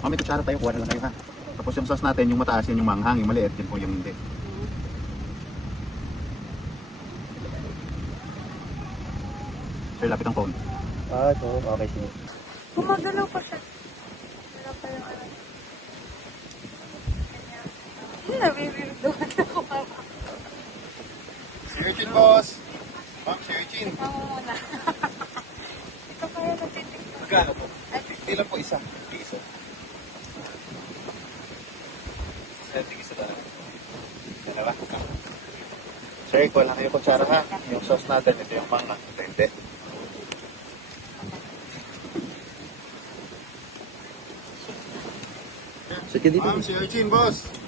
May kutsara tayo, kuha na lang kayo ha. Tapos yung sauce natin, yung mataas yun yung manghang, yung maliit yun po yung hindi. Sir, lapit ang phone. So, okay, sige. Gumagalaw pa siya. Wala pa yung ano. Nabibigduhan ako pa. Sir Chin, boss! Ma'am, Sir Chin. Ako muna. Ito kaya natitignan. Magkano po? Hindi lang po isa. Piso. Isa na lang. Yan na ba? Sir, kuha lang kayo kutsara ha. Yung sauce natin, ito yung manga. Ito hindi. Sige dito. Ma'am, Sir Chin, boss!